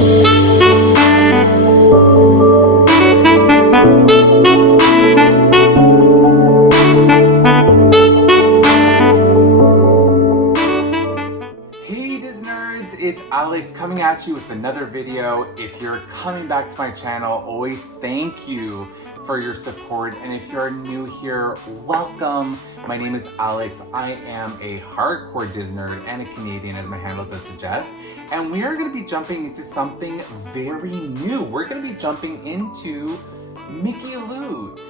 Hey Disnerds, it's Alex coming at you with another video. If you're coming back to my channel, always thank you for your support. And if you're new here, welcome. My name is Alex. I am a hardcore Disnerd and a Canadian, as my handle does suggest. And we are going to be jumping into something very new. We're going to be jumping into Mickey Loot.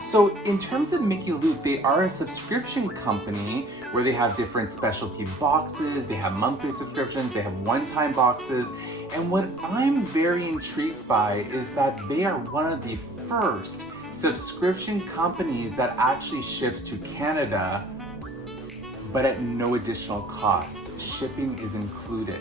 So in terms of Mickey Loot, they are a subscription company where they have different specialty boxes, they have monthly subscriptions, they have one-time boxes, and what I'm very intrigued by is that they are one of the first subscription companies that actually ships to Canada, but at no additional cost. Shipping is included.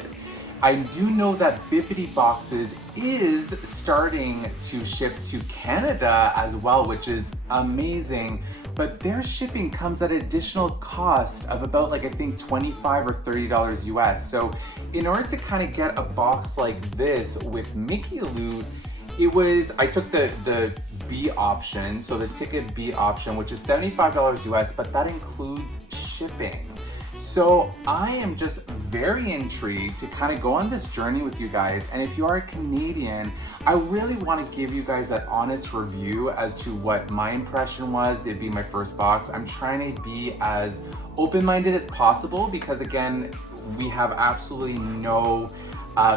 I do know that Bippity Boxes is starting to ship to Canada as well, which is amazing, but their shipping comes at an additional cost of about I think $25 or $30 US. So in order to kind of get a box like this with Mickey Loot, I took the B option, so the ticket B option, which is $75 US, but that includes shipping. So I am just very intrigued to kind of go on this journey with you guys. And if you are a Canadian, I really want to give you guys that honest review as to what my impression was. It'd be my first box. I'm trying to be as open-minded as possible because, again, we have absolutely no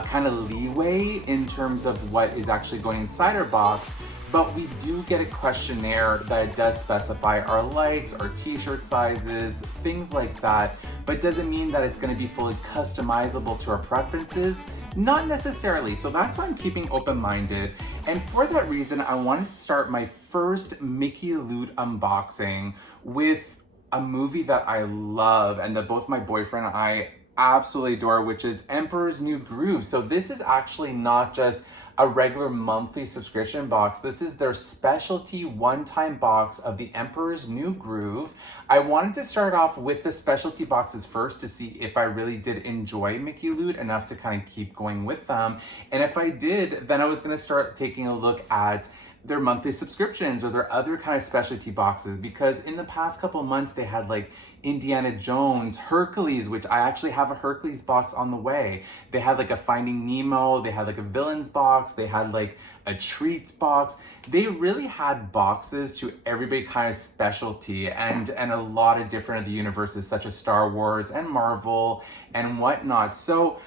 kind of leeway in terms of what is actually going inside our box. But we do get a questionnaire that does specify our likes, our t-shirt sizes, things like that, but doesn't mean that it's going to be fully customizable to our preferences. Not necessarily. So that's why I'm keeping open-minded. And for that reason, I wanted to start my first Mickey Loot unboxing with a movie that I love and that both my boyfriend and I absolutely adore, which is Emperor's New Groove. So this is actually not just a regular monthly subscription box. This is their specialty one-time box of the Emperor's New Groove. I wanted to start off with the specialty boxes first to see if I really did enjoy Mickey Loot enough to kind of keep going with them. And if I did, then I was going to start taking a look at their monthly subscriptions or their other kind of specialty boxes, because in the past couple months they had Indiana Jones, Hercules, which I actually have a Hercules box on the way. They had a Finding Nemo, they had a Villains box, they had a Treats box. They really had boxes to everybody kind of specialty and a lot of different of the universes such as Star Wars and Marvel and whatnot. So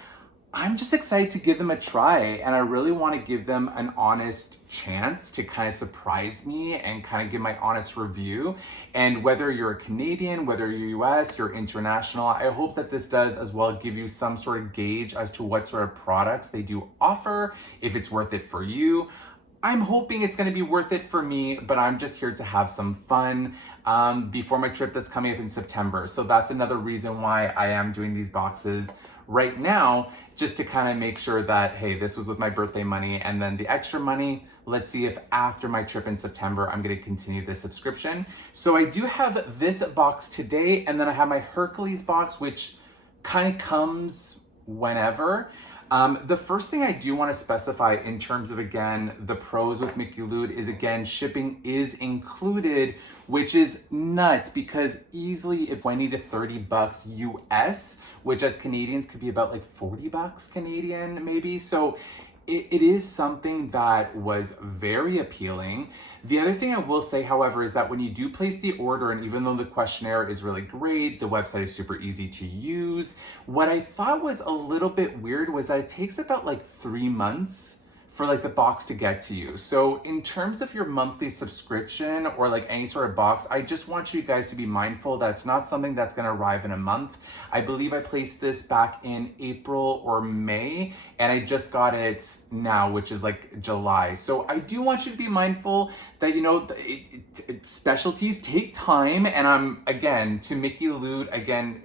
I'm just excited to give them a try, and I really want to give them an honest chance to kind of surprise me and kind of give my honest review. And whether you're a Canadian, whether you're US, you're international, I hope that this does as well give you some sort of gauge as to what sort of products they do offer, if it's worth it for you. I'm hoping it's going to be worth it for me, but I'm just here to have some fun before my trip that's coming up in September. So that's another reason why I am doing these boxes right now, just to kind of make sure that, hey, this was with my birthday money, and then the extra money, let's see if after my trip in September, I'm going to continue this subscription. So I do have this box today, and then I have my Hercules box, which kind of comes whenever. The first thing I do want to specify in terms of, again, the pros with Mickey Loot is, again, shipping is included, which is nuts because easily it's 20 to 30 bucks US, which as Canadians could be about 40 bucks Canadian maybe. So it is something that was very appealing. The other thing I will say, however, is that when you do place the order, and even though the questionnaire is really great, the website is super easy to use, what I thought was a little bit weird was that it takes about 3 months for the box to get to you. So in terms of your monthly subscription or any sort of box, I just want you guys to be mindful that it's not something that's gonna arrive in a month. I believe I placed this back in April or May, and I just got it now, which is July. So I do want you to be mindful that, specialties take time, and again, to Mickey Loot, again,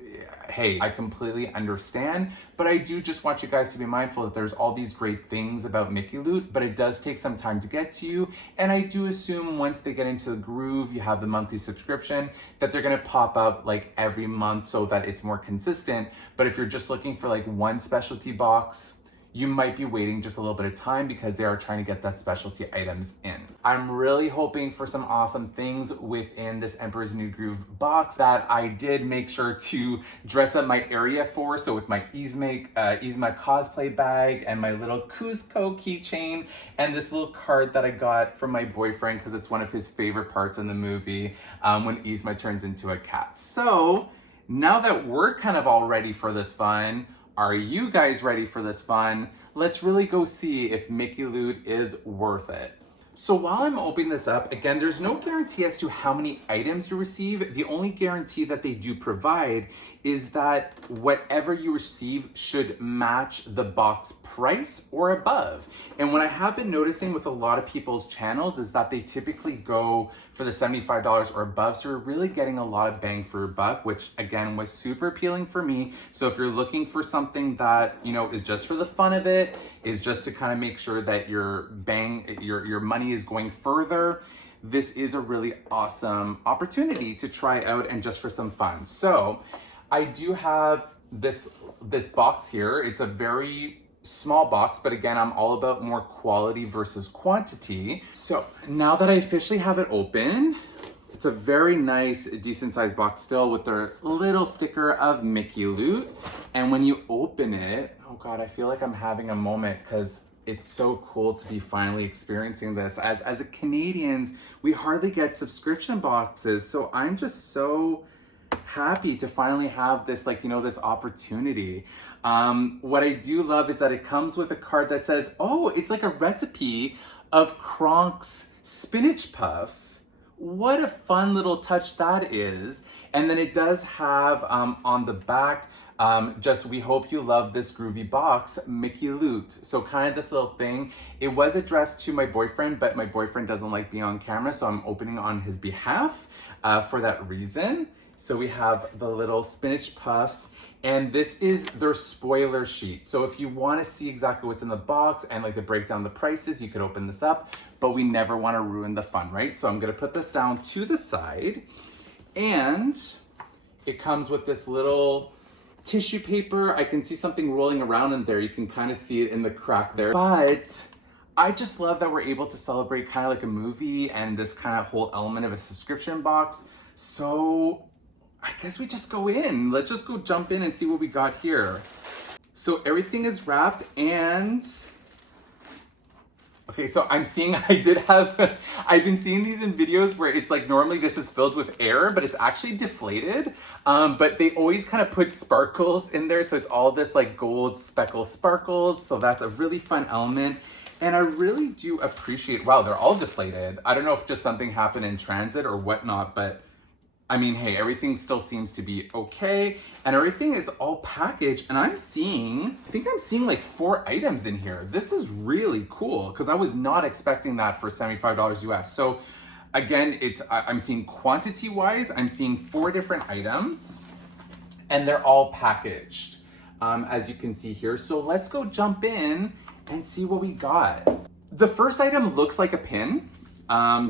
hey, I completely understand, but I do just want you guys to be mindful that there's all these great things about Mickey Loot, but it does take some time to get to you. And I do assume once they get into the groove, you have the monthly subscription, that they're gonna pop up every month so that it's more consistent. But if you're just looking for one specialty box, you might be waiting just a little bit of time because they are trying to get that specialty items in. I'm really hoping for some awesome things within this Emperor's New Groove box that I did make sure to dress up my area for. So with my Yzma cosplay bag and my little Cusco keychain and this little card that I got from my boyfriend because it's one of his favorite parts in the movie when Yzma turns into a cat. So now that we're kind of all ready for this fun, are you guys ready for this fun? Let's really go see if Mickey Loot is worth it. So while I'm opening this up, again, there's no guarantee as to how many items you receive. The only guarantee that they do provide is that whatever you receive should match the box price or above. And what I have been noticing with a lot of people's channels is that they typically go for the $75 or above. So we're really getting a lot of bang for your buck, which again was super appealing for me. So if you're looking for something that, you know, is just for the fun of it, is just to kind of make sure that your money is going further, this is a really awesome opportunity to try out and just for some fun. So I do have this box here. It's a very small box, but again, I'm all about more quality versus quantity. So now that I officially have it open, it's a very nice, decent sized box still with their little sticker of Mickey Loot. And when you open it, oh God, I feel like I'm having a moment because it's so cool to be finally experiencing this. As a Canadians, we hardly get subscription boxes. So I'm just so happy to finally have this, like, you know, this opportunity. What I do love is that it comes with a card that says, oh, it's like a recipe of Kronk's spinach puffs. What a fun little touch that is. And then it does have on the back, just we hope you love this groovy box, Mickey Loot. So kind of this little thing. It was addressed to my boyfriend, but my boyfriend doesn't like being on camera, so I'm opening on his behalf for that reason. So we have the little spinach puffs, and this is their spoiler sheet. So if you want to see exactly what's in the box and like to break down the prices, you could open this up, but we never want to ruin the fun, right? So I'm going to put this down to the side, and it comes with this little tissue paper. I can see something rolling around in there. You can kind of see it in the crack there. But I just love that we're able to celebrate kind of like a movie and this kind of whole element of a subscription box. So I guess we just go in. Let's just go jump in and see what we got here. So everything is wrapped and okay, so I'm seeing, I've been seeing these in videos where it's like normally this is filled with air, but it's actually deflated. But they always kind of put sparkles in there. So it's all this like gold speckle sparkles. So that's a really fun element. And I really do appreciate, wow, they're all deflated. I don't know if just something happened in transit or whatnot, but I mean, hey, everything still seems to be okay. And everything is all packaged. And I think I'm seeing like 4 items in here. This is really cool because I was not expecting that for $75 US. So again, I'm seeing quantity wise, I'm seeing 4 different items and they're all packaged, as you can see here. So let's go jump in and see what we got. The first item looks like a pin.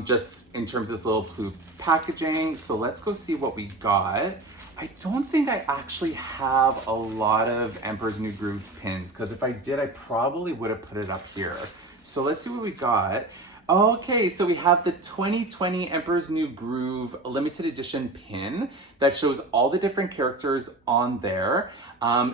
Just in terms of this little blue packaging. So let's go see what we got. I don't think I actually have a lot of Emperor's New Groove pins, because if I did, I probably would have put it up here. So let's see what we got. Okay, so we have the 2020 Emperor's New Groove limited edition pin that shows all the different characters on there.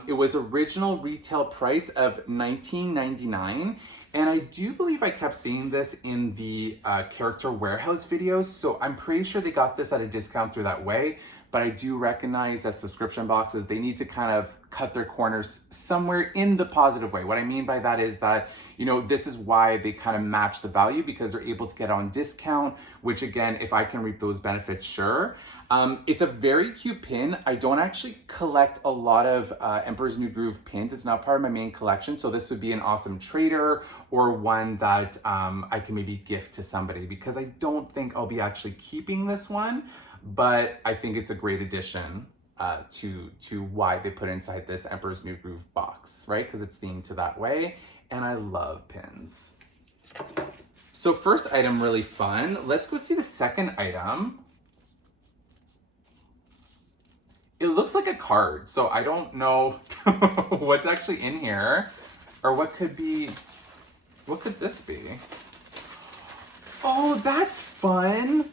It was original retail price of $19.99. And I do believe I kept seeing this in the character warehouse videos. So I'm pretty sure they got this at a discount through that way. But I do recognize that subscription boxes, they need to kind of cut their corners somewhere in the positive way. What I mean by that is that, you know, this is why they kind of match the value, because they're able to get on discount, which again, if I can reap those benefits, sure. It's a very cute pin. I don't actually collect a lot of Emperor's New Groove pins. It's not part of my main collection. So this would be an awesome trader or one that I can maybe gift to somebody, because I don't think I'll be actually keeping this one. But I think it's a great addition to why they put it inside this Emperor's New Groove box, right? Because it's themed to that way, and I love pins. So first item, really fun. Let's go see the second item. It looks like a card, so I don't know what's actually in here. Or what could this be? Oh, that's fun.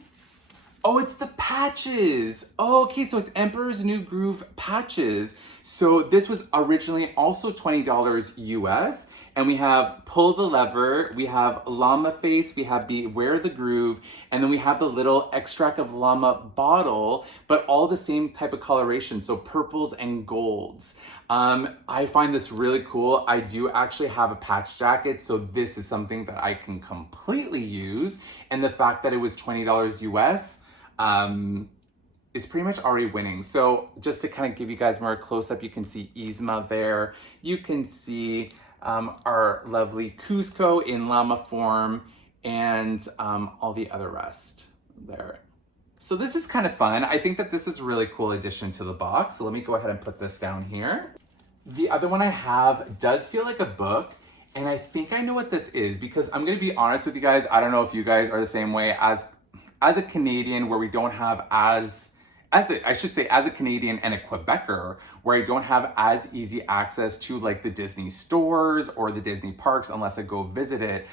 Oh, it's the patches. Oh, okay, so it's Emperor's New Groove patches. So this was originally also $20 US. And we have Pull the Lever, we have Llama Face, we have Beware the Groove, and then we have the little extract of llama bottle, but all the same type of coloration, so purples and golds. I find this really cool. I do actually have a patch jacket, so this is something that I can completely use. And the fact that it was $20 US, is pretty much already winning. So just to kind of give you guys more close up, you can see Yzma there. You can see our lovely Cusco in llama form and all the other rest there. So this is kind of fun. I think that this is a really cool addition to the box. So let me go ahead and put this down here. The other one I have does feel like a book. And I think I know what this is because I'm gonna be honest with you guys. I don't know if you guys are the same way as a Canadian where we don't have as a Canadian and a Quebecer, where I don't have as easy access to like the Disney stores or the Disney parks unless I go visit it.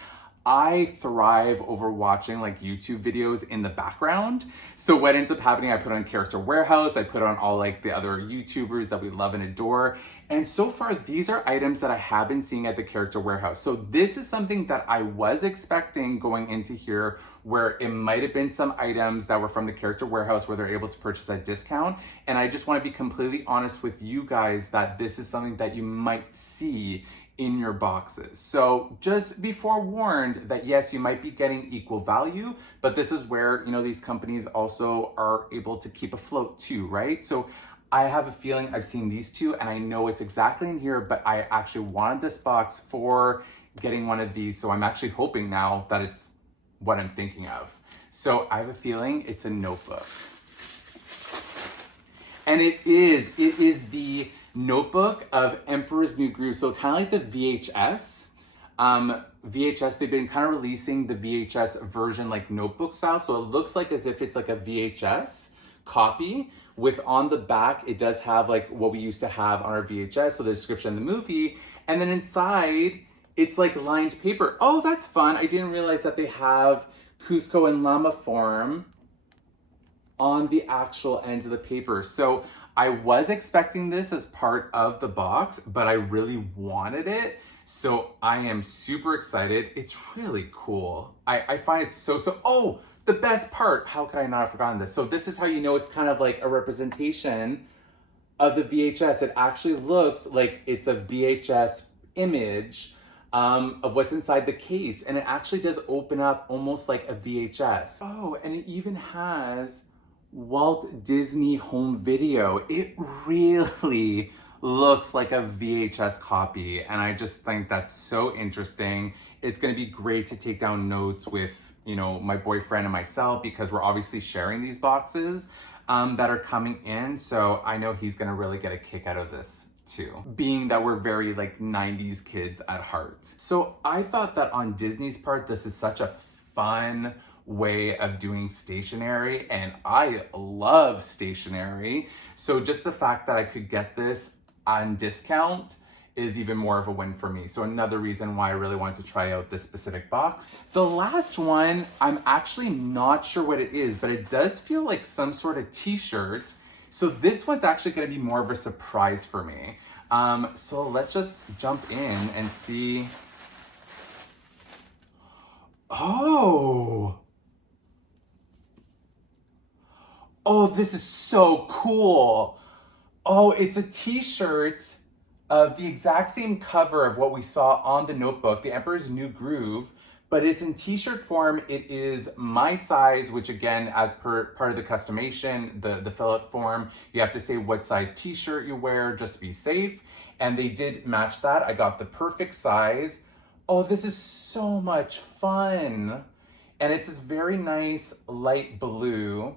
I thrive over watching like YouTube videos in the background. So what ends up happening, I put on Character Warehouse, I put on all like the other YouTubers that we love and adore. And so far, these are items that I have been seeing at the Character Warehouse. So this is something that I was expecting going into here, where it might have been some items that were from the Character Warehouse where they're able to purchase at discount. And I just want to be completely honest with you guys that this is something that you might see in your boxes. So just be forewarned that yes, you might be getting equal value, but this is where, you know, these companies also are able to keep afloat too, right? So I have a feeling I've seen these two and I know it's exactly in here, but I actually wanted this box for getting one of these. So I'm actually hoping now that it's what I'm thinking of. So I have a feeling it's a notebook. And it is the notebook of Emperor's New Groove. So kind of like the VHS. VHS, they've been kind of releasing the VHS version like notebook style. So it looks like as if it's like a VHS copy with on the back, it does have like what we used to have on our VHS. So the description of the movie. And then inside, it's like lined paper. Oh, that's fun. I didn't realize that they have Cusco in llama form on the actual ends of the paper. So I was expecting this as part of the box, but I really wanted it. So I am super excited. It's really cool. I find it so, oh, the best part, how could I not have forgotten this? So this is how you know it's kind of like a representation of the VHS. It actually looks like it's a VHS image of what's inside the case. And it actually does open up almost like a VHS. Oh, and it even has Walt Disney Home Video. It really looks like a VHS copy. And I just think that's so interesting. It's gonna be great to take down notes with, you know, my boyfriend and myself, because we're obviously sharing these boxes that are coming in. So I know he's gonna really get a kick out of this too, being that we're very like 90s kids at heart. So I thought that on Disney's part, this is such a fun way of doing stationery, and I love stationery. So just the fact that I could get this on discount is even more of a win for me. So another reason why I really wanted to try out this specific box. The last one, I'm actually not sure what it is, but it does feel like some sort of t-shirt. So this one's actually gonna be more of a surprise for me. So let's just jump in and see. Oh, this is so cool. Oh, it's a t-shirt of the exact same cover of what we saw on the notebook, The Emperor's New Groove, but it's in t-shirt form. It is my size, which again, as per part of the customation, the fill-out form, you have to say what size t-shirt you wear just to be safe. And they did match that. I got the perfect size. Oh, this is so much fun. And it's this very nice light blue.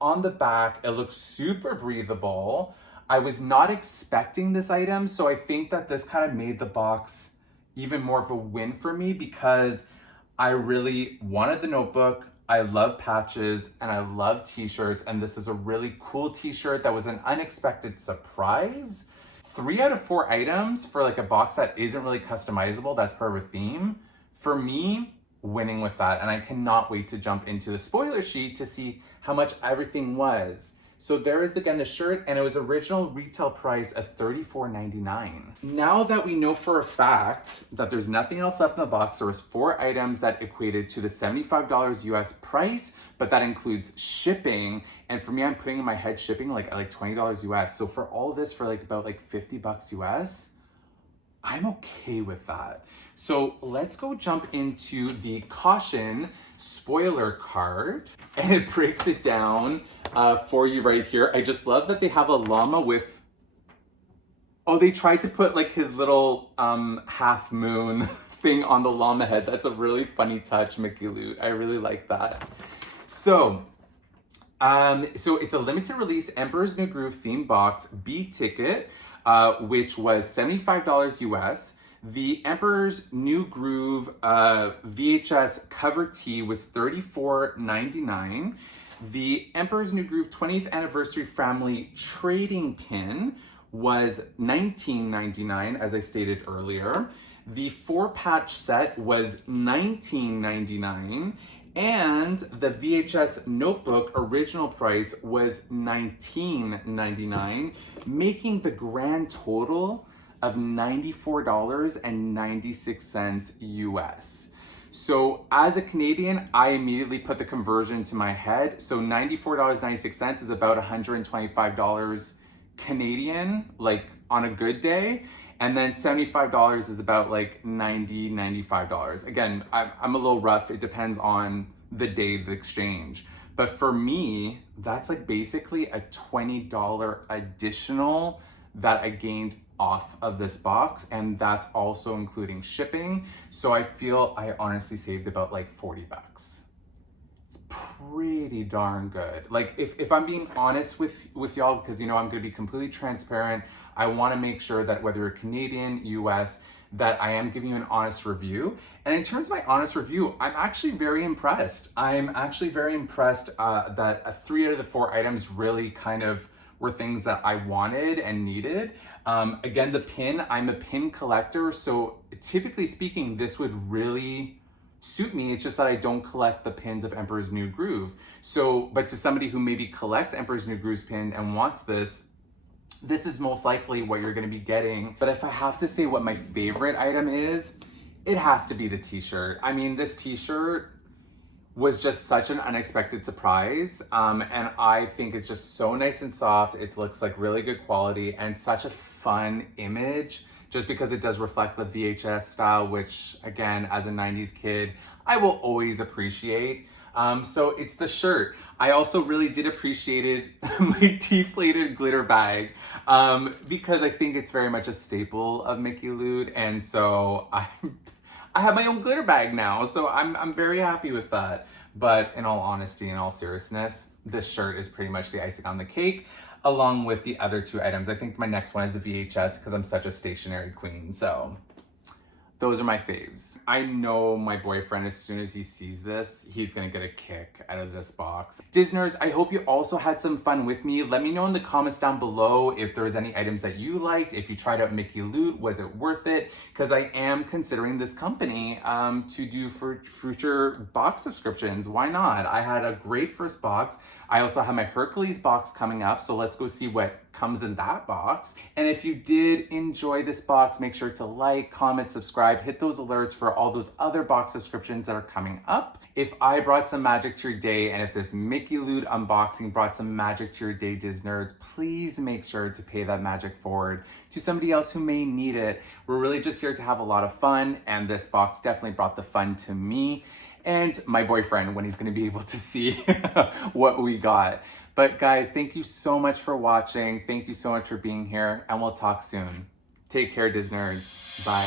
On the back, it looks super breathable. I was not expecting this item, so I think that this kind of made the box even more of a win for me, because I really wanted the notebook. I love patches and I love t-shirts, and this is a really cool t-shirt that was an unexpected surprise. 3 out of 4 items for like a box that isn't really customizable, that's part of a theme. For me, winning with that. And I cannot wait to jump into the spoiler sheet to see how much everything was. So there is again the shirt, and it was original retail price of $34.99. Now that we know for a fact that there's nothing else left in the box, there was 4 items that equated to the $75 US price, but that includes shipping. And for me, I'm putting in my head shipping like at like $20 US. So for all this, for like about like $50 US, I'm okay with that. So let's go jump into the caution spoiler card, and it breaks it down for you right here. I just love that they have a llama with, oh, they tried to put like his little half moon thing on the llama head. That's a really funny touch, Mickey Loot. I really like that. So it's a limited release Emperor's New Groove theme box B ticket, which was $75 US. The Emperor's New Groove VHS cover tee was $34.99. The Emperor's New Groove 20th Anniversary Family trading pin was $19.99, as I stated earlier. The 4-patch set was $19.99. And the VHS notebook original price was $19.99, making the grand total of $94.96 US. So as a Canadian, I immediately put the conversion to my head. So $94.96 is about $125 Canadian, like on a good day. And then $75 is about like $95. Again, I'm a little rough. It depends on the day of the exchange. But for me, that's like basically a $20 additional that I gained off of this box. And that's also including shipping. So I feel I honestly saved about like 40 bucks. It's pretty darn good. Like if I'm being honest with y'all, because you know I'm gonna be completely transparent, I wanna make sure that whether you're Canadian, US, that I am giving you an honest review. And in terms of my honest review, I'm actually very impressed. I'm actually very impressed that 3 out of the 4 items really kind of were things that I wanted and needed. Again, the pin, I'm a pin collector, so typically speaking, this would really suit me. It's just that I don't collect the pins of Emperor's New Groove. So, but to somebody who maybe collects Emperor's New Groove's pin and wants this is most likely what you're gonna be getting. But if I have to say what my favorite item is, it has to be the t-shirt. I mean, this t-shirt was just such an unexpected surprise. And I think it's just so nice and soft. It looks like really good quality and such a fun image, just because it does reflect the VHS style, which again, as a 90s kid, I will always appreciate. So it's the shirt. I also really did appreciate my deflated glitter bag, because I think it's very much a staple of Mickey Loot. And so I have my own glitter bag now, so I'm very happy with that. But in all honesty, in all seriousness, this shirt is pretty much the icing on the cake, along with the other 2 items. I think my next one is the VHS, because I'm such a stationery queen. So those are my faves. I know my boyfriend, as soon as he sees this, he's gonna get a kick out of this box. Disnerds, I hope you also had some fun with me. Let me know in the comments down below if there was any items that you liked. If you tried out Mickey Loot, was it worth it? Because I am considering this company to do for future box subscriptions. Why not? I had a great first box. I also have my Hercules box coming up, so let's go see what comes in that box. And if you did enjoy this box, make sure to like, comment, subscribe, hit those alerts for all those other box subscriptions that are coming up. If I brought some magic to your day, and if this Mickey Loot unboxing brought some magic to your day, Disnerds, please make sure to pay that magic forward to somebody else who may need it. We're really just here to have a lot of fun, and this box definitely brought the fun to me and my boyfriend when he's gonna be able to see what we got. But guys, thank you so much for watching. Thank you so much for being here, and we'll talk soon. Take care, Disnerds. Bye.